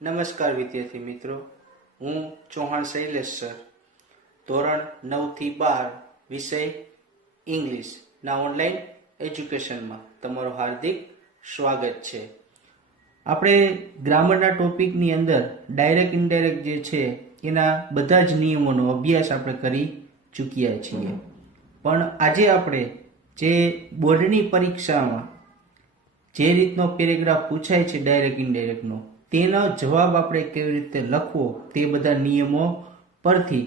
નમસ્કાર વિદ્યાર્થી મિત્રો, હું ચૌહાણ શૈલેષ સર, ધોરણ 9 થી 12 વિષય ઇંગ્લિશના ઓનલાઈન એજ્યુકેશનમાં તમારું હાર્દિક સ્વાગત છે. આપણે ગ્રામરના ટોપિકની અંદર ડાયરેક્ટ ઇનડાયરેક્ટ જે છે એના બધા જ નિયમોનો અભ્યાસ આપણે કરી ચૂક્યા છીએ. પણ આજે આપણે જે બોર્ડની પરીક્ષામાં જે રીતનો પેરેગ્રાફ પૂછાય છે ડાયરેક્ટ ઇનડાયરેક્ટનો, તેનો જવાબ આપણે કેવી રીતે લખવો તે બધા નિયમો પરથી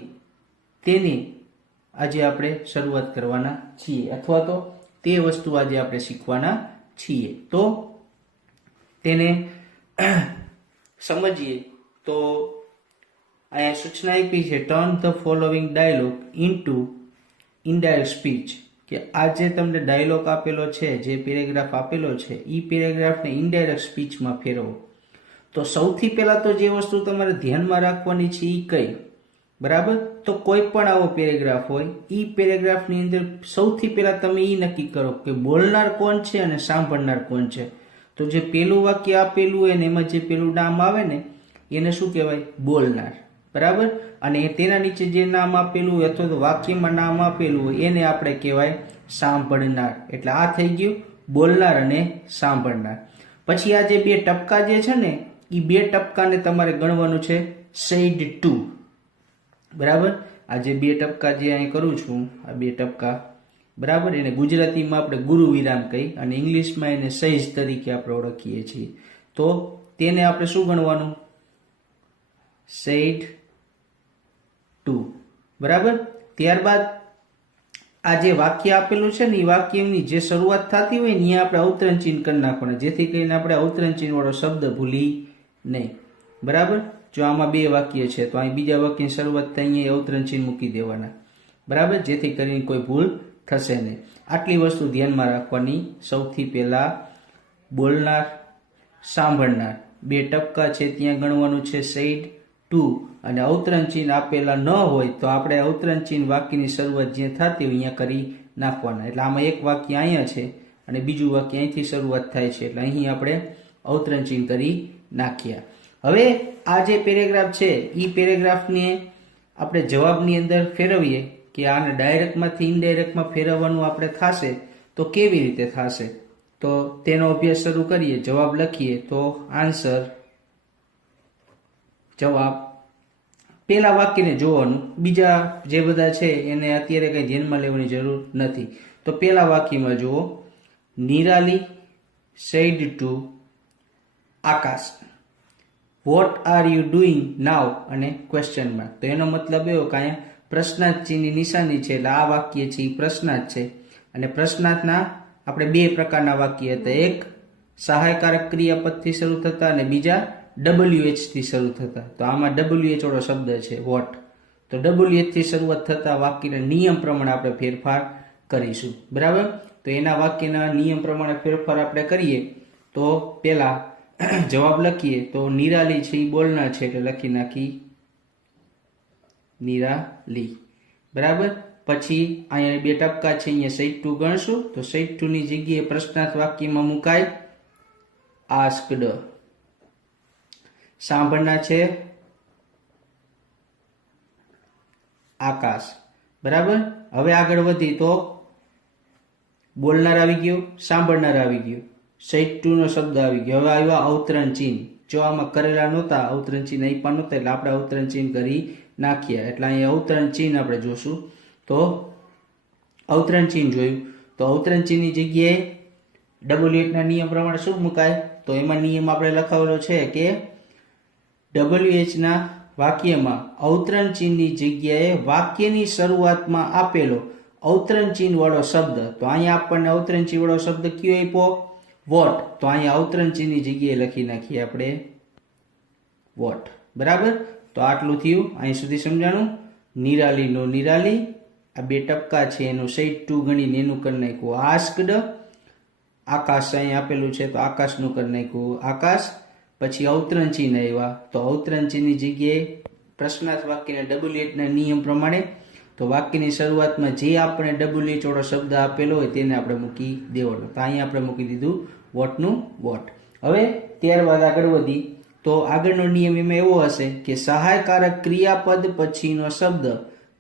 તેની આજે આપણે શરૂઆત કરવાના છીએ, અથવા તો તે વસ્તુ આજે આપણે શીખવાના છીએ. તો તેને સમજીએ તો અહીંયા સૂચના આપી છે, turn the following dialogue into indirect speech, કે આ જે તમને ડાયલોગ આપેલો છે, જે પેરેગ્રાફ આપેલો છે, એ પેરેગ્રાફને ઇનડાયરેક્ટ સ્પીચમાં ફેરવો. તો સૌથી પહેલા તો જે વસ્તુ તમારે ધ્યાનમાં રાખવાની છે એ કઈ, બરાબર? તો કોઈ પણ આવો પેરેગ્રાફ હોય, એ પેરેગ્રાફની અંદર સૌથી પહેલા તમે એ નક્કી કરો કે બોલનાર કોણ છે અને સાંભળનાર કોણ છે. તો જે પેલું વાક્ય આપેલું હોય ને એમાં જે પેલું નામ આવે ને એને શું કહેવાય? બોલનાર, બરાબર? અને તેના નીચે જે નામ આપેલું હોય અથવા તો વાક્યમાં નામ આપેલું હોય એને આપણે કહેવાય સાંભળનાર. એટલે આ થઈ ગયું બોલનાર અને સાંભળનાર. પછી આ જે બે ટપકા જે છે ને, એ બે ટપકાને તમારે ગણવાનું છે સેડ ટુ, બરાબર? આ જે બે ટપકા જે અહીં કરું છું, આ બે ટપકા, બરાબર, એને ગુજરાતીમાં આપણે ગુરુ વિરામ કહી અને ઇંગ્લિશમાં એને સહેજ તરીકે આપણે ઓળખીએ છીએ. તો તેને આપણે શું ગણવાનું? સેડ ટુ, બરાબર? ત્યારબાદ આ જે વાક્ય આપેલું છે ને, એ વાક્યની જે શરૂઆત થતી હોય ને આપણે અવતરણ ચિહ્ન કરી નાખવાના, જેથી કરીને આપણે અવતરણ ચિહ્ન વાળો શબ્દ ભૂલી નહીં, બરાબર? જો આમાં બે વાક્ય છે તો અહીં બીજા વાક્યની શરૂઆત થાય અહીંયા અવતરણ ચિહ્ન મૂકી દેવાના, બરાબર? જેથી કરીને કોઈ ભૂલ થશે નહીં. આટલી વસ્તુ ધ્યાનમાં રાખવાની. સૌથી પહેલા બોલનાર, સાંભળનાર, બે ટપકા છે ત્યાં ગણવાનું છે સેડ ટુ, અને અવતરણ ચિહ્ન આપેલા ન હોય તો આપણે અવતરણ ચિહ્ન વાક્યની શરૂઆત જ્યાં થતી હોય અહીંયા કરી નાખવાના. એટલે આમાં એક વાક્ય અહીંયા છે અને બીજું વાક્ય અહીંથી શરૂઆત થાય છે, એટલે અહીં આપણે અવતરણ ચિહ્ન કરી નાખ્યા. હવે આ જે પેરેગ્રાફ છે એ પેરેગ્રાફને આપણે જવાબની અંદર ફેરવીએ કે આને ડાયરેક્ટમાંથી ઇનડાયરેક્ટમાં ફેરવવાનું આપણે થશે તો કેવી રીતે થશે? તો તેનો અભ્યાસ શરૂ કરીએ. જવાબ લખીએ તો આન્સર, જવાબ, પેલા વાક્યને જોવાનું, બીજા જે બધા છે એને અત્યારે કઈ ધ્યાનમાં લેવાની જરૂર નથી. તો પેલા વાક્યમાં જુઓ, Nirali said to Akash, what are you doing now, અને ક્વેશ્ચન માર્ક. તો એનો મતલબ એવો કે અહીંયા પ્રશ્નાર્થ ચિહ્નની નિશાની છે, એટલે આ વાક્ય છે એ પ્રશ્નાર્થ છે. અને પ્રશ્નાર્થના આપણે બે પ્રકારના વાક્ય હતા, એક સહાયકારક ક્રિયાપદથી શરૂ થતા અને બીજા WH થી શરૂ થતા. તો આમાં WH વાળો શબ્દ છે વોટ, તો WH થી શરૂઆત થતા વાક્યના નિયમ પ્રમાણે આપણે ફેરફાર કરીશું, બરાબર? તો એના વાક્યના નિયમ પ્રમાણે ફેરફાર આપણે કરીએ તો પેલા જવાબ લખીએ તો નિરાલી છે એ બોલનાર છે એટલે લખી નાખી નિરાલી, બરાબર? પછી અહીંયા બે ટપકા છે, અહીંયા સેડ ટુ ગણશું તો સેડ ટુ ની જગ્યાએ પ્રશ્નાર્થ વાક્યમાં મુકાય આસ્કડ. સાંભળનાર છે આકાશ, બરાબર? હવે આગળ વધી તો બોલનાર આવી ગયો, સાંભળનાર આવી ગયો, સેડ ટુ નો શબ્દ આવી ગયો. હવે આવ્યા અવતરણ ચિહ્ન. જો આમાં કરેલા નહોતા, અવતરણ ચિહ્ન આપ્યા નહોતા એટલે આપણે અવતરણ ચિહ્ન કરી નાખ્યા. એટલે અહીંયા અવતરણ ચિહ્ન આપણે જોશું. તો અવતરણ ચિહ્ન જોયું તો અવતરણ ચિહ્નની જગ્યાએ WH ના નિયમ પ્રમાણે શું મુકાય? તો એમાં નિયમ આપણે લખાવેલો છે કે WH ના વાક્યમાં અવતરણ ચિહ્નની જગ્યાએ વાક્યની શરૂઆતમાં આપેલો અવતરણ ચિહ્ન વાળો શબ્દ, તો અહીંયા આપણને અવતરણ ચિહ્ન વાળો શબ્દ કયો આપ્યો? વોટ. તો અહીંયા અવતરણ ચિહ્નની જગ્યાએ લખી નાખીએ આપણે વોટ, બરાબર? તો આટલું થયું, અહીં સુધી સમજાણું. નિરાલી નો નિરાલી, આ બે ટપકા છે એનું સેડ ટુ ગણીને એનું કરી નાખ્યું આસ્કડ. આકાશ અહીં આપેલું છે તો આકાશનું કરી નાખ્યું આકાશ. પછી અવતરણ ચિહ્ન આવ્યા તો અવતરણ ચિહ્નની જગ્યાએ પ્રશ્નાર્થ વાક્યના WH ના નિયમ પ્રમાણે તો વાક્યની શરૂઆતમાં જે આપણે WH વાળો શબ્દ આપેલો હોય તેને આપણે મૂકી દેવાનો. તો અહીંયા આપણે મૂકી દીધું વોટનું વોટ. હવે ત્યારબાદ આગળ વધી તો આગળનો નિયમ એમાં એવો હશે કે સહાયકારક ક્રિયાપદ પછીનો શબ્દ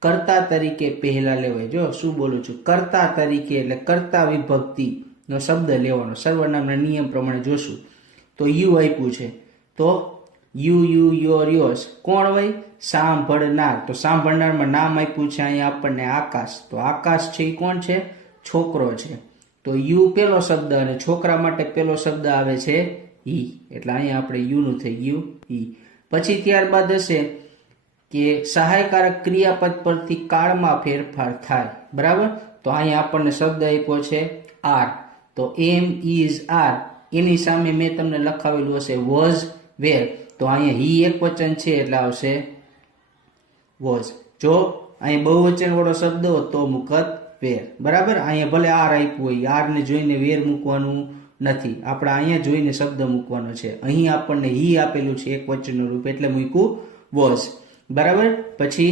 કર્તા તરીકે પહેલા લેવાય. જો શું બોલું છું, કર્તા તરીકે એટલે કર્તા વિભક્તિ નો શબ્દ લેવાનો. સર્વનામના નિયમ પ્રમાણે જોશું. તો યુ આપ્યું છે, તો યુ યુ યોર યોર્સ કોણ હોય? સાંભળનાર. તો સાંભળનારમાં નામ આપ્યું છે અહીંયા આપણને આકાશ. તો આકાશ છે એ કોણ છે? છોકરો છે. તો યુ પેલો શબ્દ અને છોકરા માટે પેલો શબ્દ આવે છે ઈ, એટલે અહીંયા આપણે યુ નું થઈ ગયું ઈ. પછી ત્યારબાદ હશે કે સહાયકારક ક્રિયાપદ પરથી કાળમાં ફેરફાર થાય. બરાબર, તો અહીંયા આપણને શબ્દ આપ્યો છે આર. તો એમ ઇઝ આર, એની સામે મેં તમને લખાવેલું હશે વોઝ વેર. તો અહીંયા હી એક વચન છે એટલે આવશે વોઝ. જો અહીંયા બહુવચન વાળો શબ્દ હોત તો મુકત વેર. બરાબર, અહીંયા ભલે આર આપ્યું હોય, આર ને જોઈને વેર મૂકવાનું નથી, આપણે અહીંયા જોઈને શબ્દ મૂકવાનો છે. અહીં આપણને હી આપેલું છે એક વચનનું રૂપ એટલે મૂક્યું વોઝ. બરાબર, પછી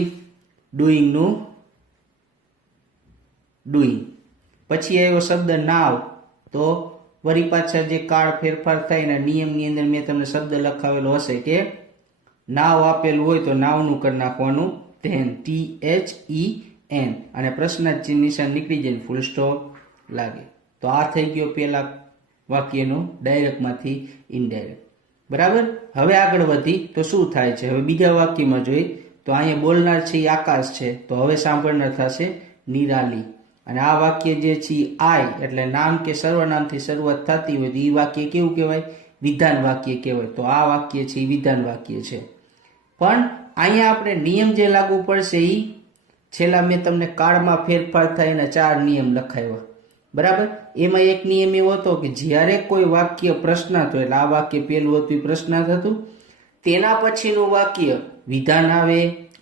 ડુઈંગ નું ડુઈંગ. પછી આવ્યો શબ્દ નાવ. તો વળી પાછળ જે કાળ ફેરફાર થાય એના નિયમની અંદર મેં તમને શબ્દ લખાવેલો હશે કે નાવ આપેલું હોય તો નાવનું કરી નાખવાનું ધેન, THEN, અને પ્રશ્નાર્થ ચિહ્ન નિશાન નીકળી જાય, ફૂલ સ્ટોપ લાગે. તો આ થઈ ગયો પેલા વાક્યનું ડાયરેક્ટમાંથી ઇનડાયરેક્ટ. બરાબર, હવે આગળ વધી તો શું થાય છે? હવે બીજા વાક્યમાં જોઈ તો અહીંયા બોલનાર છે એ આકાશ છે, તો હવે સાંભળનાર થશે નિરાલી. અને આ વાક્ય જે છે આય એટલે નામ કે સર્વનામથી શરૂઆત થતી હોય તો એ વાક્ય કેવું કહેવાય? વિધાન વાક્ય કહેવાય. તો આ વાક્ય છે એ વિધાન વાક્ય છે. પણ અહીંયા આપણે નિયમ જે લાગુ પડશે એ છેલ્લા મેં તમને કાળમાં ફેરફાર થાય એના 4 નિયમ લખાવ્યા. બરાબર, એમાં એક નિયમ એવો હતો કે જ્યારે કોઈ વાક્ય પ્રશ્નાર્થ હોય, એટલે આ વાક્ય પેલું હતું એ પ્રશ્નાર્થ હતું, તેના પછીનું વાક્ય વિધાન આવે,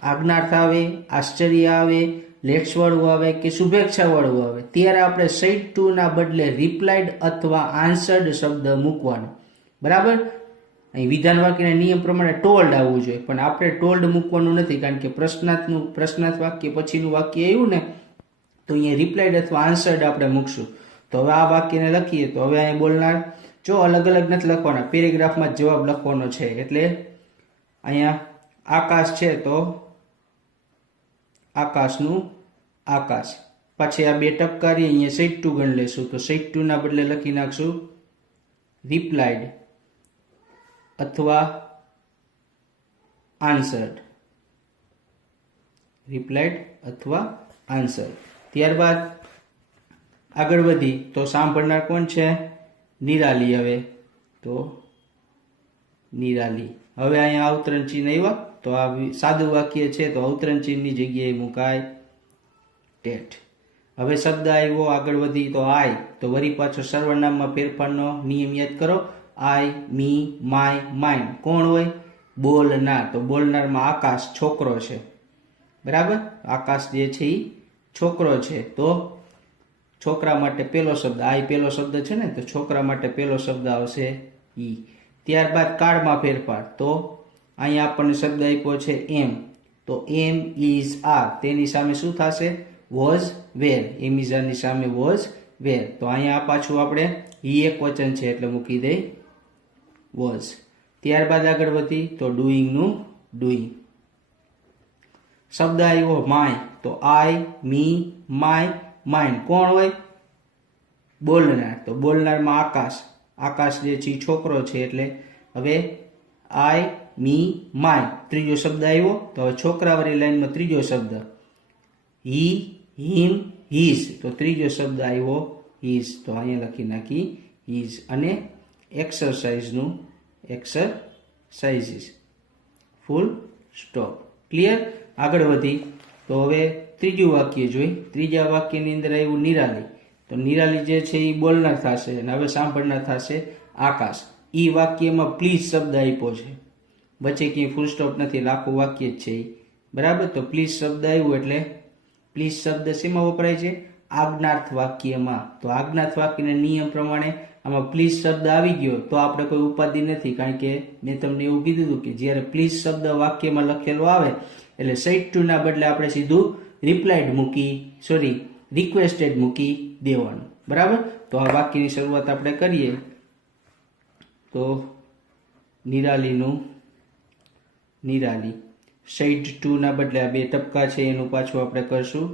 આજ્ઞાર્થ આવે, આશ્ચર્ય આવે, લેટ્સ વાળું આવે કે શુભેચ્છા વાળું આવે, ત્યારે આપણે સેડ ટુ ના બદલે રિપ્લાઇડ અથવા આન્સર્ડ શબ્દ મૂકવાનો. બરાબર, અહીં વિધાન વાક્યના નિયમ પ્રમાણે ટોલ્ડ આવવું જોઈએ, પણ આપણે ટોલ્ડ મૂકવાનું નથી, કારણ કે પ્રશ્નાર્થ વાક્ય પછીનું વાક્ય આવ્યું ને તો અહીંયા રિપ્લાઇડ અથવા આન્સર્ડ આપણે મૂકશું. તો હવે આ વાક્યને લખીએ તો હવે અહીંયા બોલનાર જો અલગ અલગ નથી લખવાના, પેરેગ્રાફમાં જવાબ લખવાનો છે. એટલે અહીંયા આકાશ છે તો આકાશનું આકાશ. પછી આ 2 ટપકારી અહીંયા સેટ ટુ ગણ લેશું, તો સેટ ટુ ના બદલે લખી નાખશું રિપ્લાઇડ અથવા આન્સર્ડ. રિપ્લાઇડ અથવા આન્સર. ત્યારબાદ આગળ વધી તો સાંભળનાર કોણ છે? નિરાલી. હવે તો નિરાલી. હવે અહીંયા અવતરણ ચિહ્ન આવ્યા, તો આ સાદું વાક્ય છે તો અવતરણ ચિહ્નની જગ્યાએ મુકાય ટેટ. હવે શબ્દ આવ્યો આગળ વધી તો આય, તો વળી પાછો સર્વનામમાં ફેરફારનો નિયમ યાદ કરો. આય, મી, માય, માઇન. કોણ હોય? બોલનાર. તો બોલનારમાં આકાશ છોકરો છે. બરાબર, આકાશ જે છે એ છોકરો છે. તો છોકરા માટે પેલો શબ્દ આય પેલો શબ્દ છે ને, તો છોકરા માટે પેલો શબ્દ આવશે ઈ. ત્યારબાદ કાળમાં ફેરફાર, તો અહીંયા આપણને શબ્દ આપ્યો છે એમ, તો એમ ઇઝ આર, તેની સામે શું થશે? Was were. Am is are ની સામે વોઝ વેર. તો અહીંયા પાછું આપણે ઈ એક વચન છે એટલે મૂકી દઈ વોઝ. ત્યારબાદ આગળ વધી તો ડુઈંગ નું ડુઈંગ. શબ્દ આવ્યો માય, તો આઈ, મી, માય, માઇન. કોણ હોય? બોલનાર. તો બોલનારમાં આકાશ. આકાશ જે છે છોકરો છે એટલે હવે આઈ, મી, માય. ત્રીજો શબ્દ આવ્યો, તો હવે છોકરાવાળી લાઈનમાં ત્રીજો શબ્દ હી, હિમ, હીઝ. તો ત્રીજો શબ્દ આવ્યો હીઝ, તો અહીંયા લખી નાખી હીઝ. અને એક્સરસાઇઝનું એક્સરસાઇઝીસ, ફૂલ સ્ટોપ. ક્લિયર? આગળ વધી તો હવે ત્રીજું વાક્ય જોઈ. ત્રીજા વાક્યની અંદર આવ્યું નિરાલી. તો નિરાલી જે છે એ બોલનાર થશે અને હવે સાંભળનાર થશે આકાશ. ઈ વાક્યમાં પ્લીઝ શબ્દ આપ્યો છે, વચ્ચે ક્યાંય ફૂલ સ્ટોપ નથી, આખું વાક્ય જ છે. બરાબર, તો પ્લીઝ શબ્દ આવ્યું એટલે પ્લીઝ શબ્દ શેમાં વપરાય છે? આજ્ઞાર્થ વાક્યમાં. તો આજ્ઞાર્થ વાક્યના નિયમ પ્રમાણે આમાં પ્લીઝ શબ્દ આવી ગયો તો આપણે કોઈ ઉપાધિ નથી, કારણ કે મેં તમને એવું કીધું હતું કે જ્યારે પ્લીઝ શબ્દ વાક્યમાં લખેલો આવે એટલે સેટ ટુ ના બદલે આપણે સીધું રિપ્લાઇડ રિક્વેસ્ટેડ મૂકી દેવાનું. બરાબર, તો આ વાક્યની શરૂઆત આપણે કરીએ તો નિરાલીનું નિરાલી. સાઈડ ટુ ના બદલે આ બે ટપકા છે એનું પાછું આપણે કરશું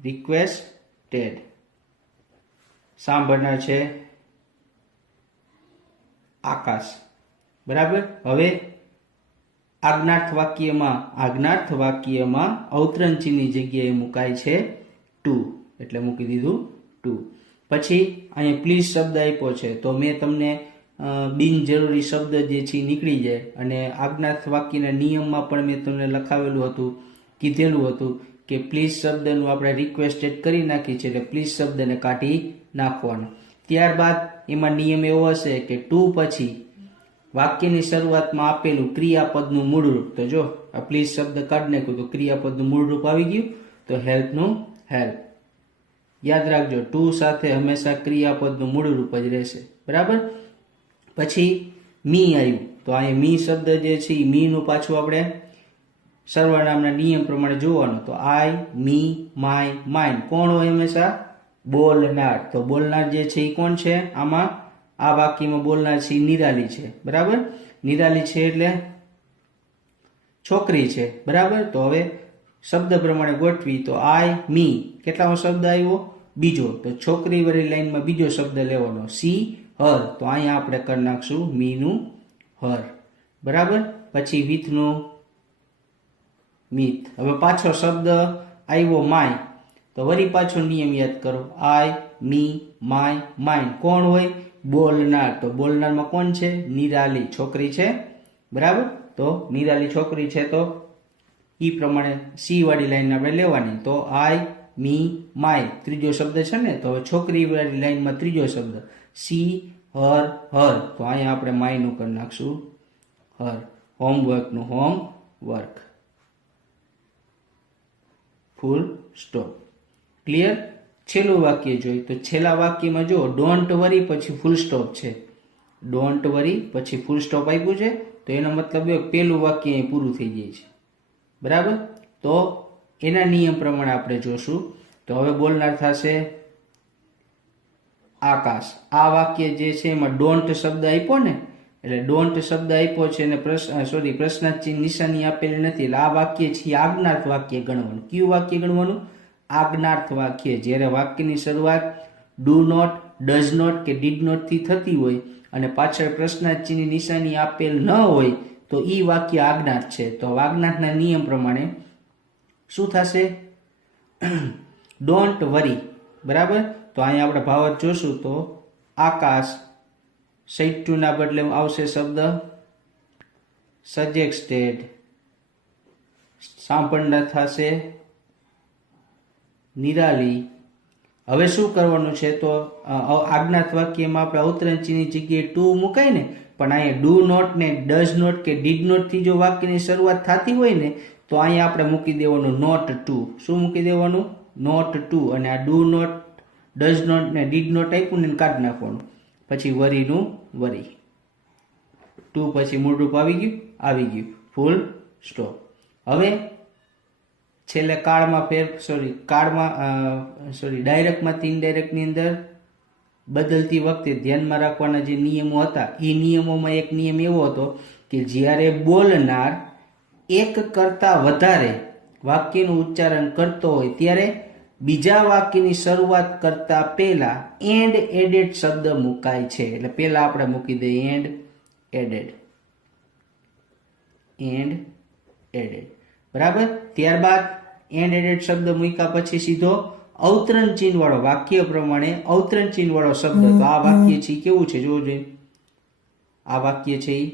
રિક્વેસ્ટેડ. સાંભળનાર છે આકાશ. બરાબર. હવે આજ્ઞાર્થ વાક્યમાં અવતરણ ચિહ્નની જગ્યાએ મુકાય છે ટુ, એટલે મૂકી દીધું ટુ. પછી અહીંયા પ્લીઝ શબ્દ આપ્યો છે તો મેં તમને બિનજરૂરી શબ્દ જે છે નીકળી જાય, અને આજ્ઞાર્થ વાક્યના નિયમમાં પણ મેં તમને લખાવેલું હતું, કીધેલું હતું કે પ્લીઝ શબ્દનું આપણે રિક્વેસ્ટેડ કરી નાખી છે, એટલે પ્લીઝ શબ્દને કાઢી નાખવાનો. ત્યારબાદ એમાં નિયમ એવો હશે કે ટુ પછી વાક્યની શરૂઆતમાં આપેલું ક્રિયાપદનું મૂળરૂપ. તો જો આ પ્લીઝ શબ્દ કાઢી નાખ્યું તો ક્રિયાપદનું મૂળરૂપ આવી ગયું, તો હેલ્પનું હેલ્પ. યાદ રાખજો, ટુ સાથે હંમેશા ક્રિયાપદનું મૂળરૂપ જ રહેશે. બરાબર. પછી મી આવ્યું તો અહીંયા મી શબ્દ જે છે એ મીનું પાછું આપણે સર્વનામના નિયમ પ્રમાણે જોવાનું. તો આઈ, મી, માય, માઇન. કોણ હોય હંમેશા? બોલનાર. તો બોલનાર જે છે એ કોણ છે? આમાં આ વાક્યમાં બોલનાર છે નિરાલી છે. બરાબર. નિરાલી છે એટલે છોકરી છે. બરાબર. તો હવે શબ્દ પ્રમાણે ગોઠવી તો આઈ, મી કેટલામો શબ્દ આવ્યો? બીજો. તો છોકરી વાળી લાઈનમાં બીજો શબ્દ લેવાનો સી, હર. તો અહીંયા આપણે કરી નાખશું મીનું હર. બરાબર. પછી વિથનું મિથ. હવે પાછો શબ્દ આવ્યો માય, તો વળી પાછો નિયમ યાદ કરો. આઈ, મી, માય, માઇન. કોણ હોય? બોલનાર. તો બોલનારમાં કોણ છે? નિરાલી છોકરી છે. બરાબર. તો નિરાલી છોકરી છે તો ઈ પ્રમાણે સી વાળી લાઈન આપણે લેવાની. તો આઈ, મી, માય ત્રીજો શબ્દ છે ને, તો હવે છોકરી વાળી લાઈનમાં ત્રીજો શબ્દ સી, હર, હર. તો અહીંયા આપણે માયનું કરી નાખશું હર. હોમવર્કનું હોમવર્ક. Full stop. ક્લિયર? છેલ્લું વાક્ય જોઈ તો છેલ્લા વાક્યમાં જો ડોન્ટ વરી પછી ફૂલ સ્ટોપ છે. ડોન્ટ વરી પછી ફૂલ સ્ટોપ આપ્યું છે, તો એનો મતલબ એ પેલું વાક્ય અહીં પૂરું થઈ જાય છે. બરાબર. તો એના નિયમ પ્રમાણે આપણે જોશું. તો હવે બોલનાર થશે આકાશ. આ વાક્ય જે છે એમાં ડોન્ટ શબ્દ આપ્યો ને, એટલે ડોન્ટ શબ્દ આપ્યો છે અને પ્રશ્નાર્થ ચિહ્ન નિશાની આપેલી નથી, એટલે આ વાક્ય છે આજ્ઞાર્થ વાક્ય ગણવાનું. કયું વાક્ય ગણવાનું? આજ્ઞાર્થ વાક્ય. જ્યારે વાક્યની શરૂઆત ડુ નોટ, ડઝ નોટ કે ડીડ નોટ થી થતી હોય અને પાછળ પ્રશ્નાર્થ ચિહ્નની નિશાની આપેલ ન હોય તો ઈ વાક્ય આજ્ઞાર્થ છે. તો આજ્ઞાર્થના નિયમ પ્રમાણે શું થશે? Don't worry. બરાબર. તો અહીંયા આપણે ભાવાર્થ જોશું તો આકાશ, સાઈડ ટુ ના બદલે આવશે શબ્દ સજેસ્ટેડ. સાંભળનાર થશે નિરાલી. હવે શું કરવાનું છે? તો આજ્ઞાર્થ વાક્યમાં આપણે અવતરણ ચિહ્નની જગ્યાએ ટુ મુકાય ને, પણ અહીંયા ડુ નોટ ને ડઝ નોટ કે ડીડ નોટ થી જો વાક્યની શરૂઆત થતી હોય ને, તો અહીંયા આપણે મૂકી દેવાનું નોટ ટુ. શું મૂકી દેવાનું? Not to. અને આ ડુ નોટ, ડઝ નોટ ને ડીડ નોટ આપ્યું ને કાઢી નાખવાનું. પછી વરીનું વરી. ટુ પછી મૂળરૂપ આવી ગયું. Full stop. હવે છેલ્લે ડાયરેક્ટમાંથી ઇનડાયરેક્ટની અંદર બદલતી વખતે ધ્યાનમાં રાખવાના જે નિયમો હતા, એ નિયમોમાં એક નિયમ એવો હતો કે જ્યારે બોલનાર એક કરતા વધારે વાક્યનું ઉચ્ચારણ કરતો હોય ત્યારે બીજા વાક્યની શરૂઆત કરતા પહેલા એન્ડ એડેડ શબ્દ મુકાય છે. એટલે પહેલા આપણે મૂકી દઈએ એન્ડ એડેડ. બરાબર. ત્યારબાદ એન્ડ એડેડ શબ્દ મૂક્યા પછી સીધો અવતરણ ચિહ્ન વાળો, વાક્ય પ્રમાણે અવતરણ ચિહ્ન વાળો શબ્દ. તો આ વાક્ય છે કેવું છે? જોવો જોઈએ. આ વાક્ય છે એ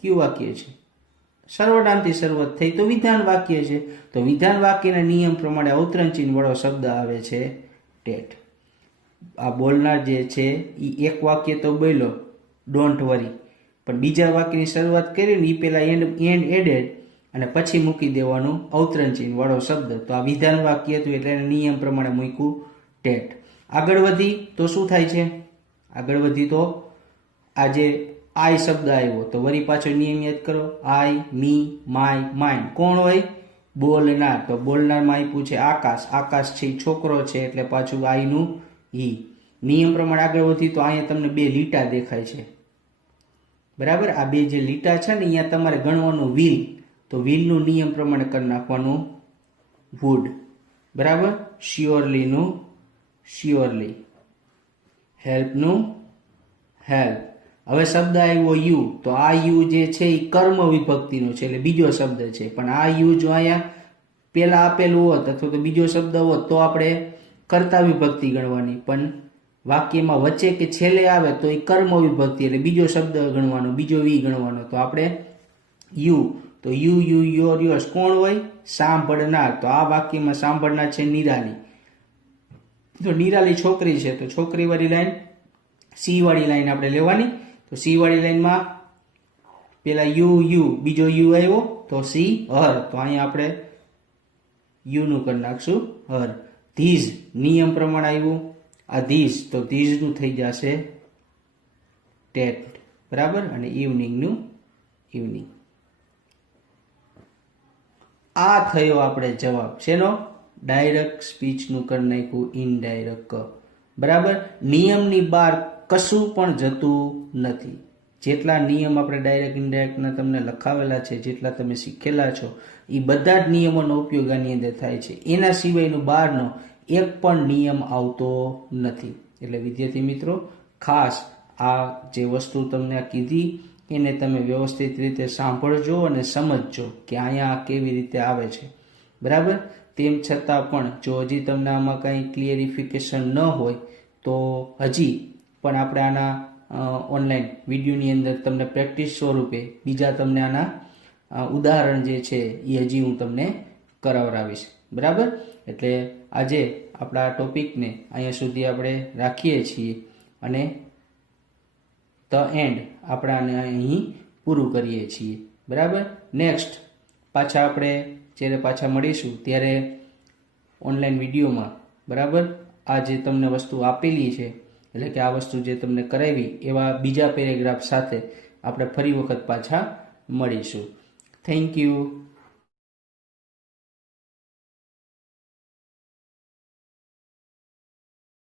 કયું વાક્ય છે? સર્વનામથી શરૂઆત થઈ તો વિધાન વાક્ય છે. તો વિધાન વાક્યના નિયમ પ્રમાણે અવતરણ ચિહ્ન વાળો શબ્દ આવે છે ટેટ. આ બોલનાર જે છે એ એક વાક્ય તો બોલ્યો ડોન્ટ વરી, પણ બીજા વાક્યની શરૂઆત કરી ને એ પેલા એન્ડ એડેડ અને પછી મૂકી દેવાનું અવતરણ ચિહ્ન વાળો શબ્દ. તો આ વિધાન વાક્ય હતું એટલે એના નિયમ પ્રમાણે મૂક્યું ટેટ. આગળ વધી તો શું થાય છે? આગળ વધી તો આ જે આઈ શબ્દ આવ્યો તો વળી પાછો નિયમ યાદ કરો. આઈ, મી, માય, માઇન. કોણ હોય? બોલનાર. તો બોલનારમાં આપ્યું છે આકાશ. આકાશ છે છોકરો છે એટલે પાછું આઈનું ઈ. નિયમ પ્રમાણે આગળ વધી તો અહીંયા તમને બે લીટા દેખાય છે. બરાબર. આ બે જે લીટા છે ને અહીંયા તમારે ગણવાનું વ્હીલ, તો વ્હીલનું નિયમ પ્રમાણે કરી નાખવાનું વુડ. બરાબર. શ્યોરલીનું શ્યોરલી, હેલ્પનું હેલ્પ. હવે શબ્દ આવ્યો યુ, તો આ યુ જે છે એ કર્મ વિભક્તિનો છે, એટલે બીજો શબ્દ છે. પણ આ યુ જો અહીંયા પેલા આપેલું હોત અથવા તો બીજો શબ્દ હોત તો આપણે કર્તા વિભક્તિ ગણવાની, પણ વાક્યમાં વચ્ચે કે છેલ્લે આવે તો એ કર્મ વિભક્તિ એટલે બીજો શબ્દ ગણવાનો, બીજો વી ગણવાનો. તો આપણે યુ, તો યુ યુ યોર યોર્સ કોણ હોય? સાંભળનાર. તો આ વાક્યમાં સાંભળનાર છે નિરાલી. તો નિરાલી છોકરી છે, તો છોકરી વાળી લાઈન સી વાળી લાઈન આપણે લેવાની. તો સી વાળી લાઈનમાં પેલા યુ યુ, બીજો યુ આવ્યો તો સી હર, તો અહીંયા આપણે યુ નું કરી નાખશું હર. ધીઝ નિયમ પ્રમાણે આવ્યું આ ધીઝ, તો ધીઝ નું થઈ જશે ટેટ. બરાબર. અને ઇવનિંગ નું ઇવનિંગ. આ થયો આપણે જવાબ શેનો? ડાયરેક્ટ સ્પીચ નું કરી નાખ્યું ઇનડાયરેક્ટ. બરાબર. નિયમની બહાર કશું પણ જતું નથી. જેટલા નિયમ આપણે ડાયરેક્ટ ઇનડાયરેક્ટના તમને લખાવેલા છે, જેટલા તમે શીખેલા છો, એ બધા જ નિયમોનો ઉપયોગ આની અંદર થાય છે. એના સિવાયનો બહારનો એક પણ નિયમ આવતો નથી. એટલે વિદ્યાર્થી મિત્રો, ખાસ આ જે વસ્તુ તમને કીધી એને તમે વ્યવસ્થિત રીતે સાંભળજો અને સમજજો કે અહીંયા કેવી રીતે આવે છે. બરાબર. તેમ છતાં પણ જો હજી તમને આમાં કંઈ ક્લિયરિફિકેશન ન હોય તો હજી પણ આપણે આના ઓનલાઈન વિડીયોની અંદર તમને પ્રેક્ટિસ સ્વરૂપે બીજા તમને આના ઉદાહરણ જે છે એ હજી હું તમને કરાવડાવીશ. બરાબર. એટલે આજે આપણા આ ટોપિકને અહીંયા સુધી આપણે રાખીએ છીએ અને ધ એન્ડ આપણે આને અહીં પૂરું કરીએ છીએ. બરાબર. નેક્સ્ટ પાછા આપણે જ્યારે પાછા મળીશું ત્યારે ઓનલાઈન વિડીયોમાં, બરાબર, આ જે તમને વસ્તુ આપેલી છે, એટલે કે આ વસ્તુ જે તમને કરાવી એવા બીજા પેરેગ્રાફ સાથે આપણે ફરી વખત પાછા મળીશું. Thank you.